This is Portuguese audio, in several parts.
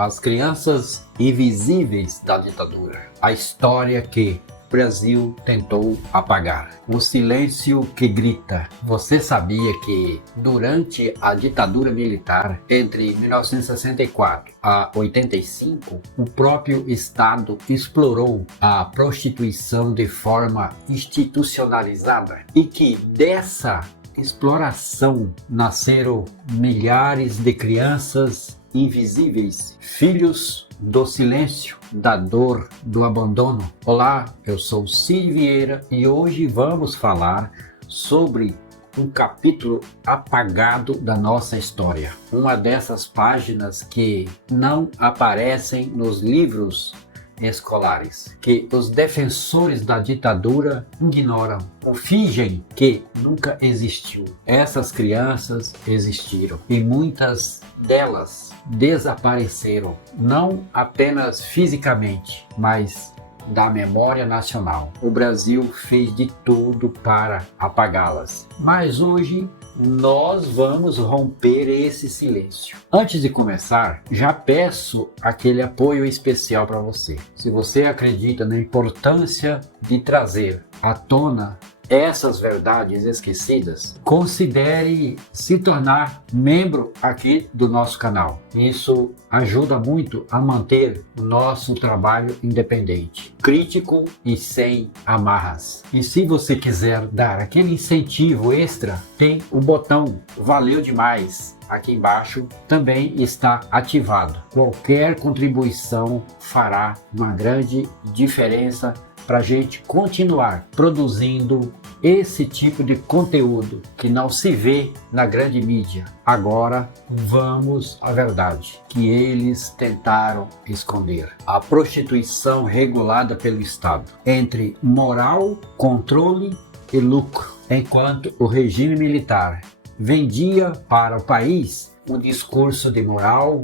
As crianças invisíveis da ditadura. A história que o Brasil tentou apagar. O silêncio que grita. Você sabia que durante a ditadura militar, entre 1964 a 85, o próprio Estado explorou a prostituição de forma institucionalizada e que dessa exploração nasceram milhares de crianças invisíveis, filhos do silêncio, da dor, do abandono. Olá, eu sou Cid Vieira e hoje vamos falar sobre um capítulo apagado da nossa história. Uma dessas páginas que não aparecem nos livros escolares, que os defensores da ditadura ignoram ou fingem que nunca existiu. Essas crianças existiram e muitas delas desapareceram, não apenas fisicamente, mas da memória nacional. O Brasil fez de tudo para apagá-las. Mas hoje nós vamos romper esse silêncio. Antes de começar, já peço aquele apoio especial para você. Se você acredita na importância de trazer à tona essas verdades esquecidas, considere se tornar membro aqui do nosso canal. Isso ajuda muito a manter o nosso trabalho independente, crítico e sem amarras. E se você quiser dar aquele incentivo extra, tem o botão Valeu Demais aqui embaixo, também está ativado. Qualquer contribuição fará uma grande diferença para a gente continuar produzindo esse tipo de conteúdo que não se vê na grande mídia. Agora vamos à verdade, que eles tentaram esconder. A prostituição regulada pelo Estado entre moral, controle e lucro, enquanto o regime militar vendia para o país um discurso de moral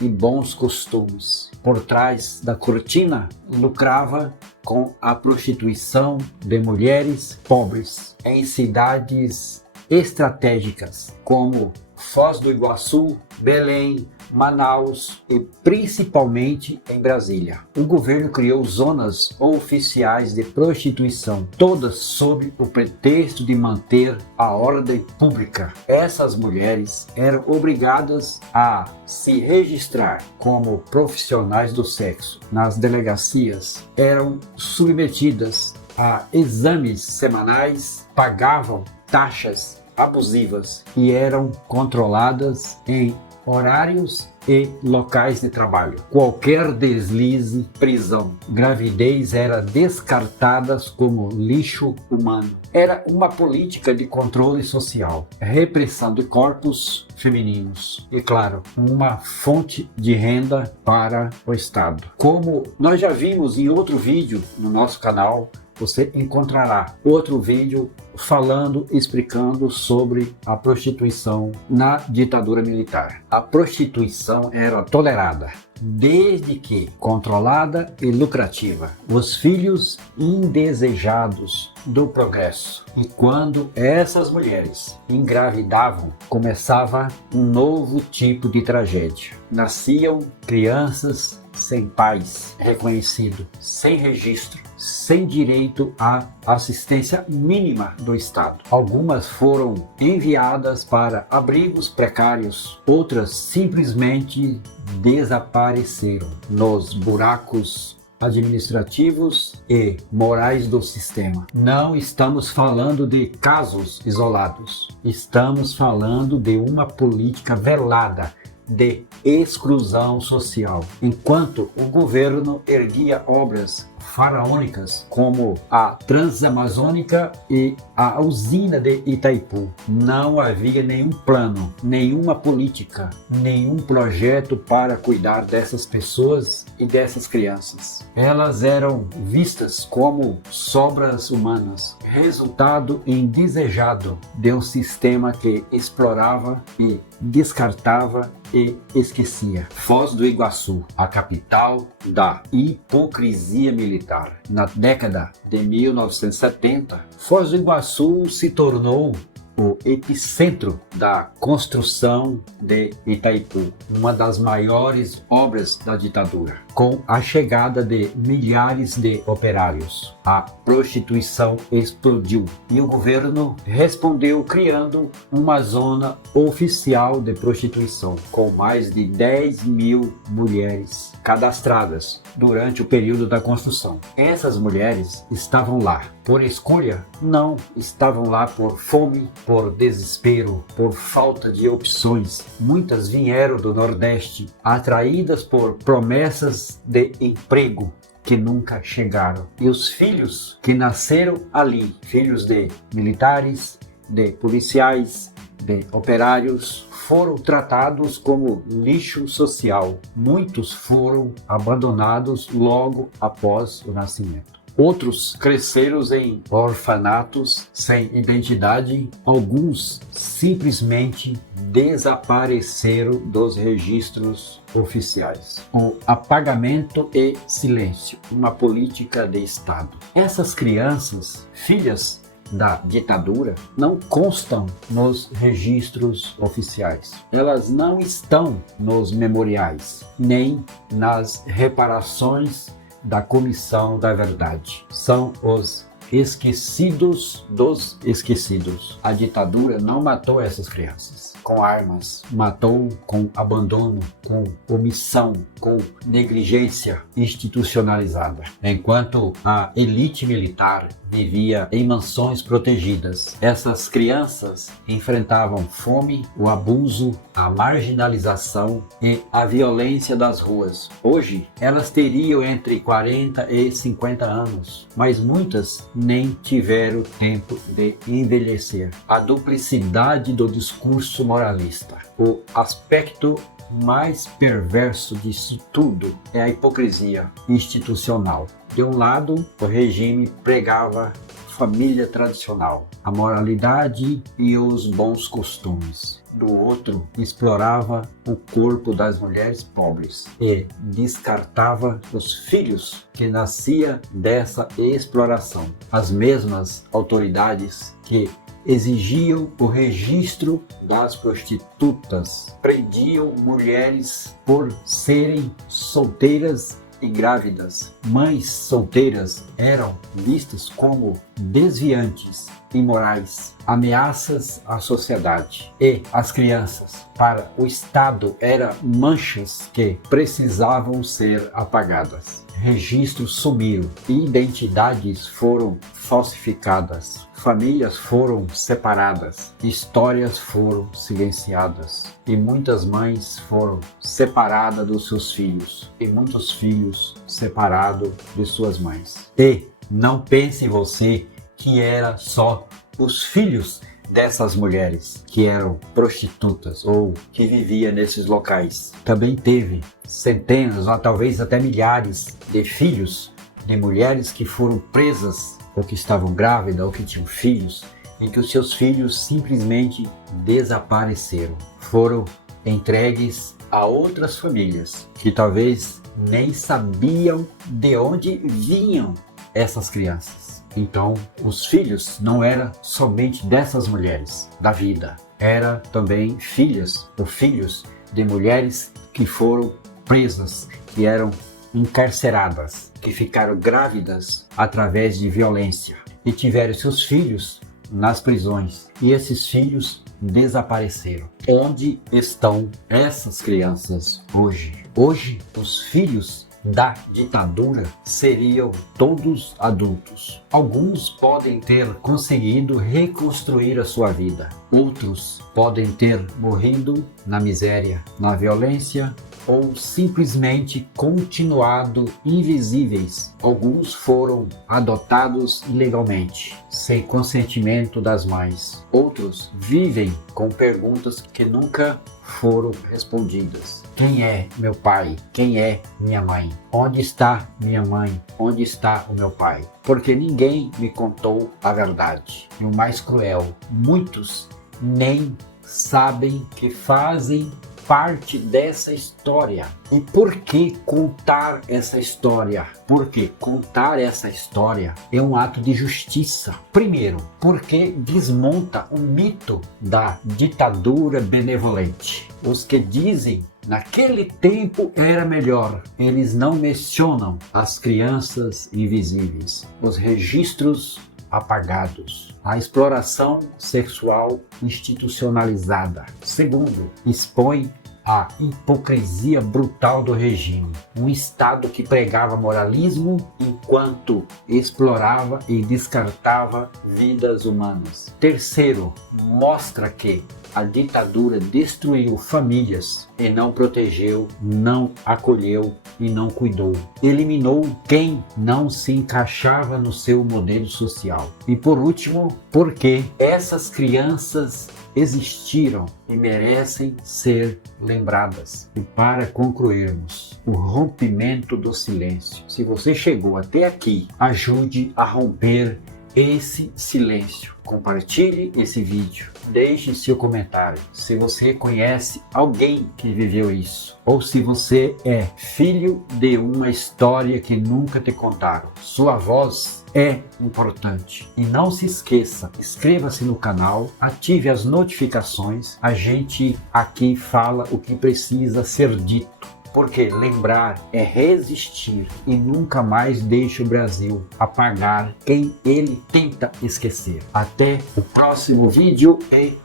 e bons costumes. Por trás da cortina, lucrava com a prostituição de mulheres pobres em cidades estratégicas como Foz do Iguaçu, Belém, Manaus e principalmente em Brasília. O governo criou zonas oficiais de prostituição, todas sob o pretexto de manter a ordem pública. Essas mulheres eram obrigadas a se registrar como profissionais do sexo nas delegacias, eram submetidas a exames semanais, pagavam taxas abusivas e eram controladas em horários e locais de trabalho. Qualquer deslize, prisão, gravidez era descartadas como lixo humano. Era uma política de controle social, repressão de corpos femininos e, claro, uma fonte de renda para o Estado. Como nós já vimos em outro vídeo no nosso canal, você encontrará outro vídeo falando, explicando sobre a prostituição na ditadura militar. A prostituição era tolerada, desde que controlada e lucrativa. Os filhos indesejados do progresso. E quando essas mulheres engravidavam, começava um novo tipo de tragédia. Nasciam crianças sem pais reconhecido, sem registro, sem direito à assistência mínima do Estado. Algumas foram enviadas para abrigos precários, outras simplesmente desapareceram nos buracos administrativos e morais do sistema. Não estamos falando de casos isolados, estamos falando de uma política velada de exclusão social, enquanto o governo erguia obras faraônicas como a Transamazônica e a usina de Itaipu. Não havia nenhum plano, nenhuma política, nenhum projeto para cuidar dessas pessoas e dessas crianças. Elas eram vistas como sobras humanas, resultado indesejado de um sistema que explorava e descartava e esquecia. Foz do Iguaçu, a capital da hipocrisia militar. Na década de 1970, Foz do Iguaçu se tornou o epicentro da construção de Itaipu, uma das maiores obras da ditadura. Com a chegada de milhares de operários, a prostituição explodiu e o governo respondeu criando uma zona oficial de prostituição, com mais de 10 mil mulheres cadastradas durante o período da construção. Essas mulheres estavam lá por escolha? Não, estavam lá por fome, por desespero, por falta de opções. Muitas vieram do Nordeste, atraídas por promessas de emprego que nunca chegaram. E os filhos que nasceram ali, filhos de militares, de policiais, de operários, foram tratados como lixo social. Muitos foram abandonados logo após o nascimento. Outros cresceram em orfanatos sem identidade. Alguns simplesmente desapareceram dos registros oficiais. O apagamento e silêncio, uma política de Estado. Essas crianças, filhas da ditadura, não constam nos registros oficiais. Elas não estão nos memoriais, nem nas reparações da Comissão da Verdade. São os esquecidos dos esquecidos. A ditadura não matou essas crianças com armas, matou com abandono, com omissão, com negligência institucionalizada. Enquanto a elite militar vivia em mansões protegidas, essas crianças enfrentavam fome, o abuso, a marginalização e a violência das ruas. Hoje, elas teriam entre 40 e 50 anos, mas muitas nem tiveram tempo de envelhecer. A duplicidade do discurso moralista, o aspecto mais perverso disso tudo é a hipocrisia institucional. De um lado, o regime pregava família tradicional, a moralidade e os bons costumes. Do outro, explorava o corpo das mulheres pobres e descartava os filhos que nasciam dessa exploração. As mesmas autoridades que exigiam o registro das prostitutas prendiam mulheres por serem solteiras e grávidas. Mães solteiras eram vistas como desviantes, imorais, ameaças à sociedade. E as crianças, para o Estado, eram manchas que precisavam ser apagadas. Registros sumiram, identidades foram falsificadas, famílias foram separadas, histórias foram silenciadas e muitas mães foram separadas dos seus filhos e muitos filhos separados de suas mães. E não pense você que era só os filhos dessas mulheres que eram prostitutas ou que viviam nesses locais. Também teve centenas ou talvez até milhares de filhos de mulheres que foram presas ou que estavam grávidas ou que tinham filhos e que os seus filhos simplesmente desapareceram. Foram entregues a outras famílias que talvez nem sabiam de onde vinham essas crianças. Então, os filhos não eram somente dessas mulheres da vida, eram também filhas ou filhos de mulheres que foram presas, que eram encarceradas, que ficaram grávidas através de violência e tiveram seus filhos nas prisões. E esses filhos desapareceram. Onde estão essas crianças hoje? Hoje, os filhos da ditadura seriam todos adultos. Alguns podem ter conseguido reconstruir a sua vida. Outros podem ter morrido na miséria, na violência ou simplesmente continuado invisíveis. Alguns foram adotados ilegalmente, sem consentimento das mães. Outros vivem com perguntas que nunca foram respondidas. Quem é meu pai? Quem é minha mãe? Onde está minha mãe? Onde está o meu pai? Porque ninguém me contou a verdade. E o mais cruel, muitos nem sabem que fazem parte dessa história. E por que contar essa história? Porque contar essa história é um ato de justiça. Primeiro, porque desmonta o mito da ditadura benevolente. Os que dizem naquele tempo era melhor, eles não mencionam as crianças invisíveis, os registros apagados, a exploração sexual institucionalizada. Segundo, expõe a hipocrisia brutal do regime, um Estado que pregava moralismo enquanto explorava e descartava vidas humanas. Terceiro, mostra que a ditadura destruiu famílias e não protegeu, não acolheu e não cuidou. Eliminou quem não se encaixava no seu modelo social. E por último, porque essas crianças existiram e merecem ser lembradas. E para concluirmos, o rompimento do silêncio. Se você chegou até aqui, ajude a romper esse silêncio. Compartilhe esse vídeo, deixe seu comentário se você conhece alguém que viveu isso, ou se você é filho de uma história que nunca te contaram. Sua voz é importante. E não se esqueça, inscreva-se no canal, ative as notificações, a gente aqui fala o que precisa ser dito. Porque lembrar é resistir e nunca mais deixe o Brasil apagar quem ele tenta esquecer. Até o próximo vídeo e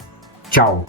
tchau!